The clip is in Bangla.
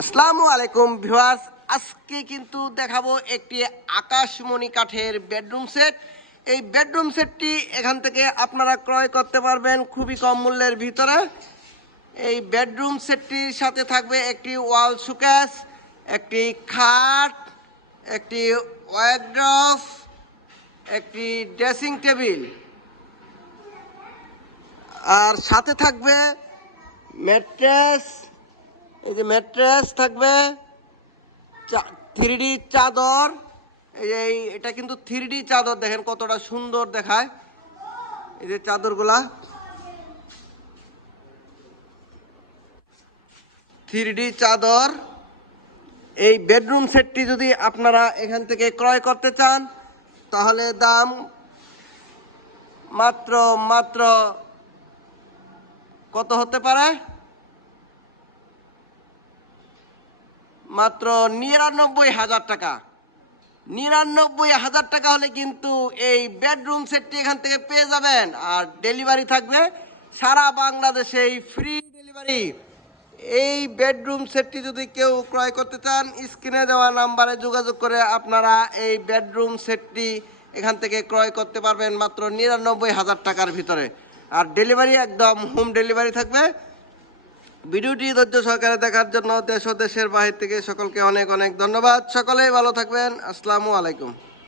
আসসালামু আলাইকুম ভিউয়ার্স, আজকে কিন্তু দেখাবো একটি আকাশমণি কাঠের বেডরুম সেট এই বেডরুম সেটটি এখান থেকে আপনারা ক্রয় করতে পারবেন খুবই কম মূল্যের ভিতরে। এই বেডরুম সেটটির সাথে থাকবে একটি ওয়াল সুকেস একটি খাট, একটি ওয়ারড্রফ একটি ড্রেসিং টেবিল আর সাথে থাকবে ম্যাট্রেস এই যে ম্যাট্রেস থাকবে থ্রি চাদর। এই যে এটা কিন্তু থ্রিডি চাদর, দেখেন কতটা সুন্দর দেখায়। এই যে চাদরগুলা। থ্রি চাদর। এই বেডরুম সেটটি যদি আপনারা এখান থেকে ক্রয় করতে চান, তাহলে দাম মাত্র মাত্র কত হতে পারে? মাত্র নিরানব্বই হাজার টাকা। নিরানব্বই হাজার টাকা হলে কিন্তু এই বেডরুম সেটটি এখান থেকে পেয়ে যাবেন। আর ডেলিভারি থাকবে সারা বাংলাদেশে এই ফ্রি ডেলিভারি এই বেডরুম সেটটি যদি কেউ ক্রয় করতে চান স্ক্রিনে দেওয়া নাম্বারে যোগাযোগ করে আপনারা এই বেডরুম সেটটি এখান থেকে ক্রয় করতে পারবেন মাত্র নিরানব্বই হাজার টাকার ভিতরে। আর ডেলিভারি একদম হোম ডেলিভারি থাকবে। ভিডিওটি ধৈর্য সহকারে দেখার জন্য দেশ ও দেশের বাহির থেকে সকলকে অনেক অনেক ধন্যবাদ। সকলেই ভালো থাকবেন। আসসালামু আলাইকুম।